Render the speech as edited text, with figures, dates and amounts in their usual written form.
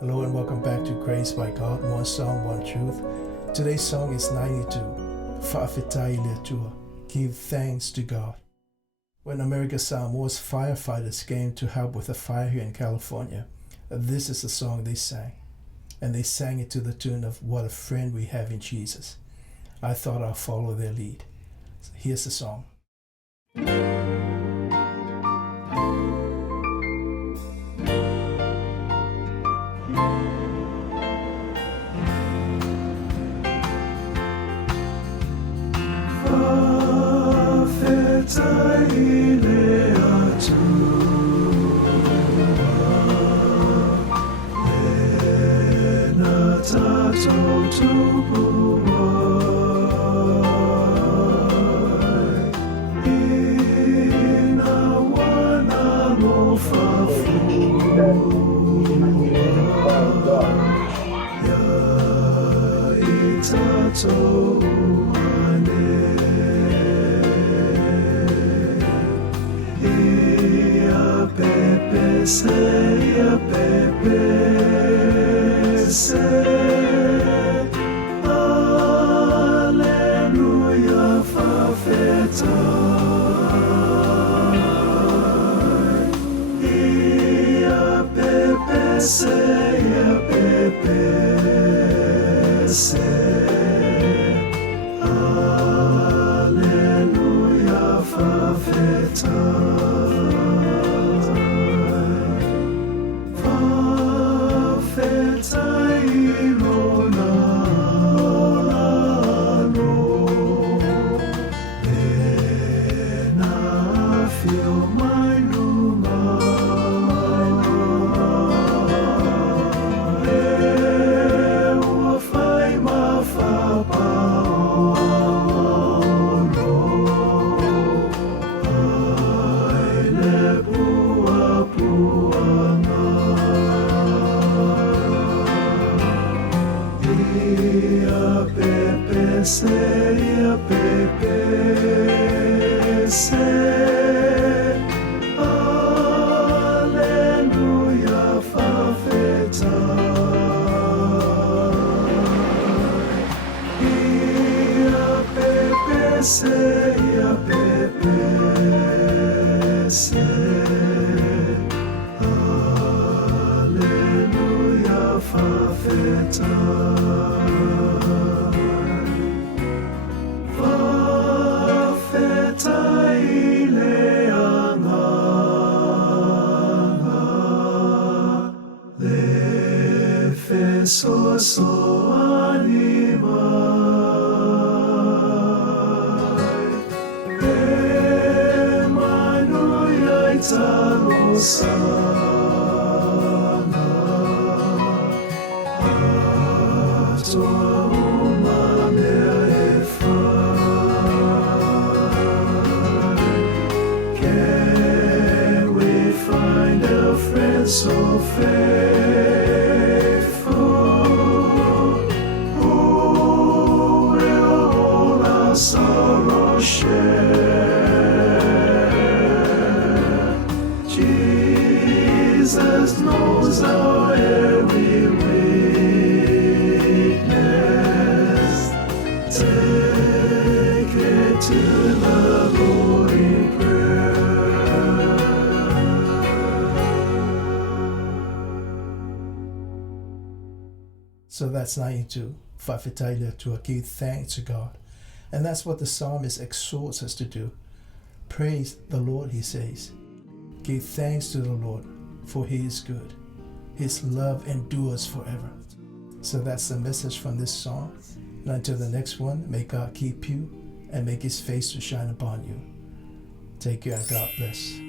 Hello and welcome back to Grace by God, One Song, One Truth. Today's song is 92, Fa'afetai Letua, Give Thanks to God. When America's Samoa's firefighters came to help with a fire here in California, this is the song they sang. And they sang it to the tune of What a Friend We Have in Jesus. I thought I'll follow their lead. So here's the song. Alleluia, fa'afetai, ia pepe se, alleluia, fa'afetai. Alleluia, fa'afetai, ia pepe se, alleluia, fa'afetai. So animai, Emmanuel italo sana, atoa uma mea efai. Can we find a friend so sorrow share? Jesus knows our every weakness. Take it to the Lord in prayer. So that's 92, Fa'afetai Letua, Give Thanks to God. And that's what the psalmist exhorts us to do. Praise the Lord, he says. Give thanks to the Lord, for he is good. His love endures forever. So that's the message from this song. And until the next one, may God keep you and make his face to shine upon you. Take care and God bless.